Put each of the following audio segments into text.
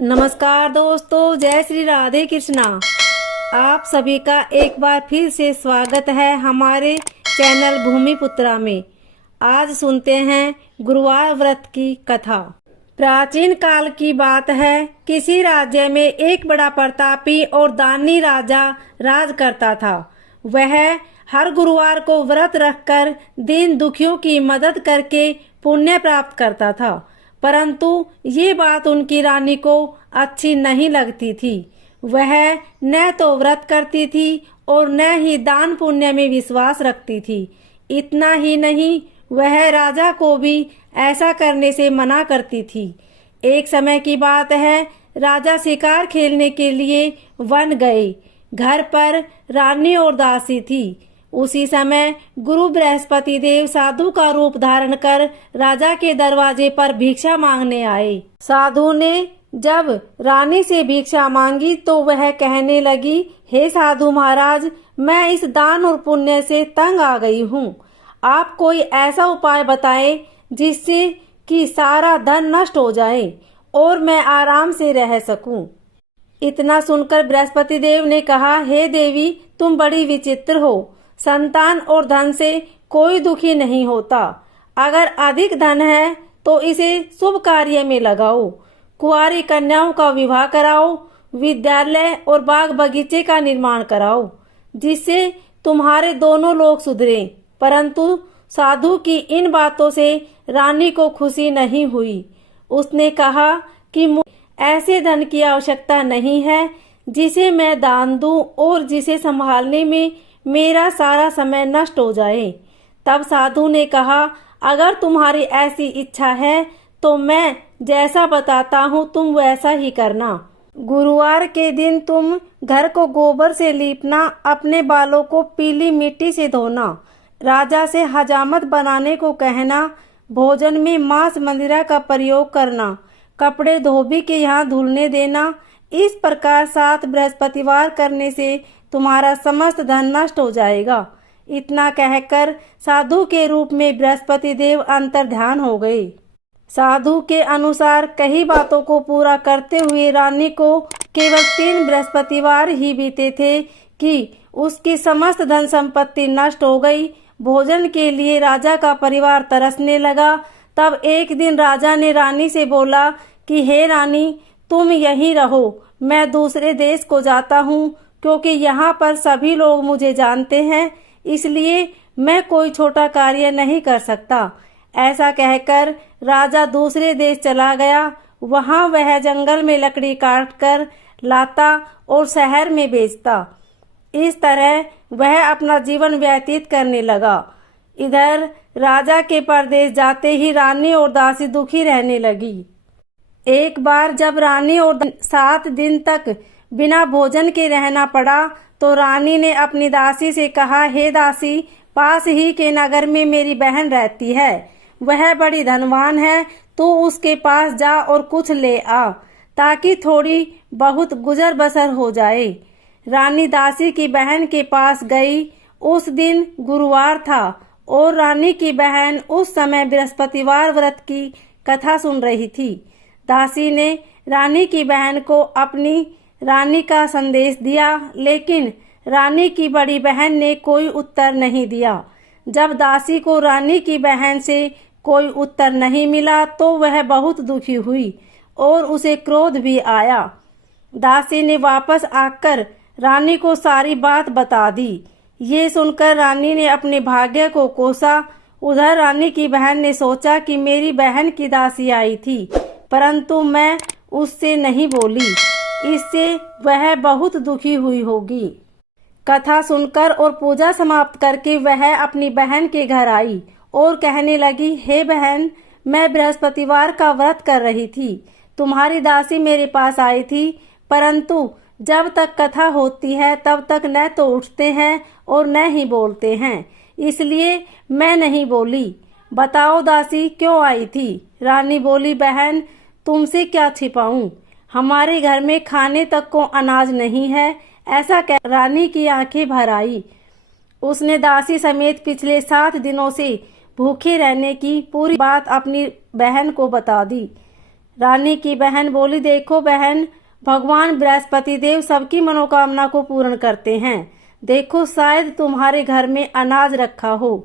नमस्कार दोस्तों, जय श्री राधे कृष्णा। आप सभी का एक बार फिर से स्वागत है हमारे चैनल भूमिपुत्रा में। आज सुनते हैं गुरुवार व्रत की कथा। प्राचीन काल की बात है। किसी राज्य में एक बड़ा प्रतापी और दानी राजा राज करता था। वह हर गुरुवार को व्रत रखकर दीन दुखियों की मदद करके पुण्य प्राप्त करता था, परंतु ये बात उनकी रानी को अच्छी नहीं लगती थी। वह न तो व्रत करती थी और न ही दान पुण्य में विश्वास रखती थी। इतना ही नहीं, वह राजा को भी ऐसा करने से मना करती थी। एक समय की बात है, राजा शिकार खेलने के लिए वन गए। घर पर रानी और दासी थी। उसी समय गुरु बृहस्पति देव साधु का रूप धारण कर राजा के दरवाजे पर भिक्षा मांगने आए। साधु ने जब रानी से भिक्षा मांगी तो वह कहने लगी, हे साधु महाराज, मैं इस दान और पुण्य से तंग आ गई हूँ। आप कोई ऐसा उपाय बताएं जिससे कि सारा धन नष्ट हो जाए और मैं आराम से रह सकूं। इतना सुनकर बृहस्पति देव ने कहा, हे देवी, तुम बड़ी विचित्र हो। संतान और धन से कोई दुखी नहीं होता। अगर अधिक धन है तो इसे शुभ कार्य में लगाओ। कुंवारी कन्याओं का विवाह कराओ, विद्यालय और बाग बगीचे का निर्माण कराओ, जिससे तुम्हारे दोनों लोग सुधरें। परंतु साधु की इन बातों से रानी को खुशी नहीं हुई। उसने कहा कि ऐसे धन की आवश्यकता नहीं है जिसे मैं दान दूं और जिसे संभालने में मेरा सारा समय नष्ट हो जाए। तब साधु ने कहा, अगर तुम्हारी ऐसी इच्छा है तो मैं जैसा बताता हूँ तुम वैसा ही करना। गुरुवार के दिन तुम घर को गोबर से लीपना, अपने बालों को पीली मिट्टी से धोना, राजा से हजामत बनाने को कहना, भोजन में मांस मंदिरा का प्रयोग करना, कपड़े धोबी के यहाँ धुलने देना। इस प्रकार 7 बृहस्पतिवार करने से तुम्हारा समस्त धन नष्ट हो जाएगा। इतना कहकर साधु के रूप में बृहस्पति देव अंतर्ध्यान हो गए। साधु के अनुसार कई बातों को पूरा करते हुए रानी को केवल 3 बृहस्पतिवार ही बीते थे कि उसकी समस्त धन संपत्ति नष्ट हो गई। भोजन के लिए राजा का परिवार तरसने लगा। तब एक दिन राजा ने रानी से बोला कि हे रानी, तुम यहीं रहो, मैं दूसरे देश को जाता हूँ, क्योंकि यहाँ पर सभी लोग मुझे जानते हैं, इसलिए मैं कोई छोटा कार्य नहीं कर सकता। ऐसा कहकर राजा दूसरे देश चला गया। वहाँ वह जंगल में लकड़ी काट कर लाता और शहर में बेचता। इस तरह वह अपना जीवन व्यतीत करने लगा। इधर राजा के परदेश जाते ही रानी और दासी दुखी रहने लगी। एक बार जब रानी और 7 दिन तक बिना भोजन के रहना पड़ा तो रानी ने अपनी दासी से कहा, हे दासी, पास ही के नगर में मेरी बहन रहती है, वह बड़ी धनवान है, तू उसके पास जा और कुछ ले आ, ताकि थोड़ी बहुत गुजर बसर हो जाए। रानी दासी की बहन के पास गई। उस दिन गुरुवार था और रानी की बहन उस समय बृहस्पतिवार व्रत की कथा सुन रही थी। दासी ने रानी की बहन को अपनी रानी का संदेश दिया, लेकिन रानी की बड़ी बहन ने कोई उत्तर नहीं दिया। जब दासी को रानी की बहन से कोई उत्तर नहीं मिला तो वह बहुत दुखी हुई और उसे क्रोध भी आया। दासी ने वापस आकर रानी को सारी बात बता दी। ये सुनकर रानी ने अपने भाग्य को कोसा। उधर रानी की बहन ने सोचा कि मेरी बहन की दासी आई थी, परंतु मैं उससे नहीं बोली, इससे वह बहुत दुखी हुई होगी। कथा सुनकर और पूजा समाप्त करके वह अपनी बहन के घर आई और कहने लगी, हे बहन, मैं बृहस्पतिवार का व्रत कर रही थी। तुम्हारी दासी मेरे पास आई थी, परंतु जब तक कथा होती है तब तक न तो उठते हैं और न ही बोलते हैं, इसलिए मैं नहीं बोली। बताओ दासी क्यों आई थी? रानी बोली, बहन, तुमसे क्या छिपाऊं, हमारे घर में खाने तक को अनाज नहीं है। ऐसा कह रानी की आंखें भर आई। उसने दासी समेत पिछले 7 दिनों से भूखे रहने की पूरी बात अपनी बहन को बता दी। रानी की बहन बोली, देखो बहन, भगवान बृहस्पति देव सबकी मनोकामना को पूर्ण करते हैं। देखो शायद तुम्हारे घर में अनाज रखा हो।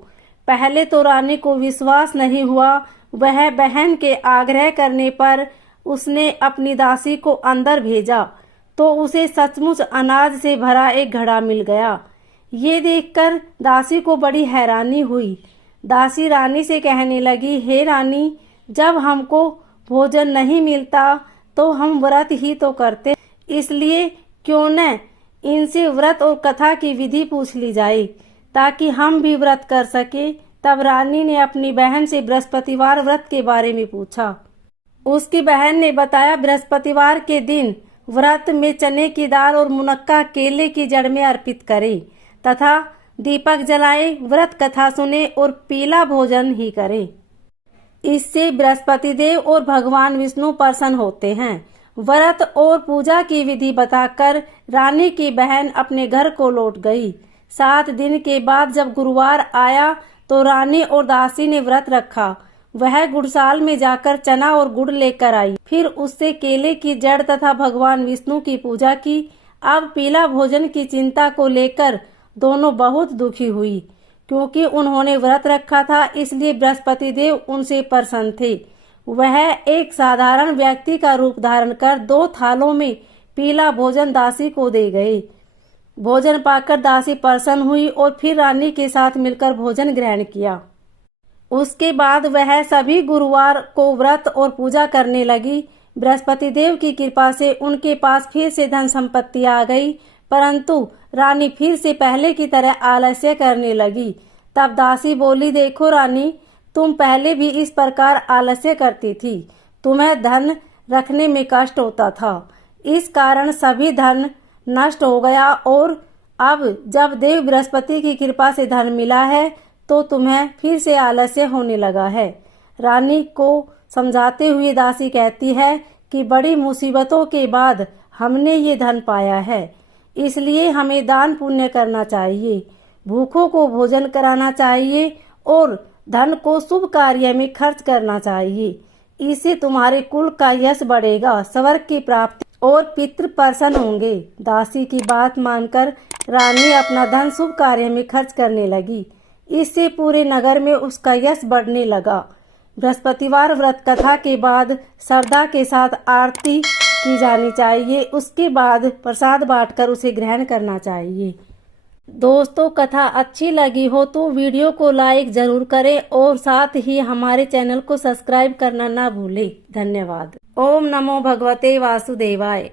पहले तो रानी को विश्वास नहीं हुआ। वह बहन के आग्रह करने पर उसने अपनी दासी को अंदर भेजा तो उसे सचमुच अनाज से भरा एक घड़ा मिल गया। ये देखकर दासी को बड़ी हैरानी हुई। दासी रानी से कहने लगी, हे रानी, जब हमको भोजन नहीं मिलता तो हम व्रत ही तो करते, इसलिए क्यों न इनसे व्रत और कथा की विधि पूछ ली जाए ताकि हम भी व्रत कर सके। तब रानी ने अपनी बहन से बृहस्पतिवार व्रत के बारे में पूछा। उसकी बहन ने बताया, बृहस्पतिवार के दिन व्रत में चने की दाल और मुनक्का केले की जड़ में अर्पित करें तथा दीपक जलाए, व्रत कथा सुने और पीला भोजन ही करें। इससे बृहस्पति देव और भगवान विष्णु प्रसन्न होते हैं। व्रत और पूजा की विधि बताकर रानी की बहन अपने घर को लौट गई। 7 दिन के बाद जब गुरुवार आया तो रानी और दासी ने व्रत रखा। वह गुड़साल में जाकर चना और गुड़ लेकर आई, फिर उससे केले की जड़ तथा भगवान विष्णु की पूजा की। अब पीला भोजन की चिंता को लेकर दोनों बहुत दुखी हुई, क्योंकि उन्होंने व्रत रखा था, इसलिए बृहस्पति देव उनसे प्रसन्न थे। वह एक साधारण व्यक्ति का रूप धारण कर 2 थालों में पीला भोजन दासी को दे गए। भोजन पाकर दासी प्रसन्न हुई और फिर रानी के साथ मिलकर भोजन ग्रहण किया। उसके बाद वह सभी गुरुवार को व्रत और पूजा करने लगी। बृहस्पति देव की कृपा से उनके पास फिर से धन संपत्ति आ गई, परंतु रानी फिर से पहले की तरह आलस्य करने लगी। तब दासी बोली, देखो रानी, तुम पहले भी इस प्रकार आलस्य करती थी। तुम्हें धन रखने में कष्ट होता था, इस कारण सभी धन नष्ट हो गया और अब जब देव बृहस्पति की कृपा से धन मिला है तो तुम्हें फिर से आलस्य होने लगा है। रानी को समझाते हुए दासी कहती है कि बड़ी मुसीबतों के बाद हमने ये धन पाया है, इसलिए हमें दान पुण्य करना चाहिए, भूखों को भोजन कराना चाहिए और धन को शुभ कार्य में खर्च करना चाहिए। इससे तुम्हारे कुल का यश बढ़ेगा, स्वर्ग की प्राप्ति और पितृ प्रसन्न होंगे। दासी की बात मानकर रानी अपना धन शुभ कार्य में खर्च करने लगी। इससे पूरे नगर में उसका यश बढ़ने लगा। बृहस्पतिवार व्रत कथा के बाद श्रद्धा के साथ आरती की जानी चाहिए, उसके बाद प्रसाद बांटकर उसे ग्रहण करना चाहिए। दोस्तों, कथा अच्छी लगी हो तो वीडियो को लाइक जरूर करें और साथ ही हमारे चैनल को सब्सक्राइब करना ना भूलें। धन्यवाद। ओम नमो भगवते वासुदेवाय।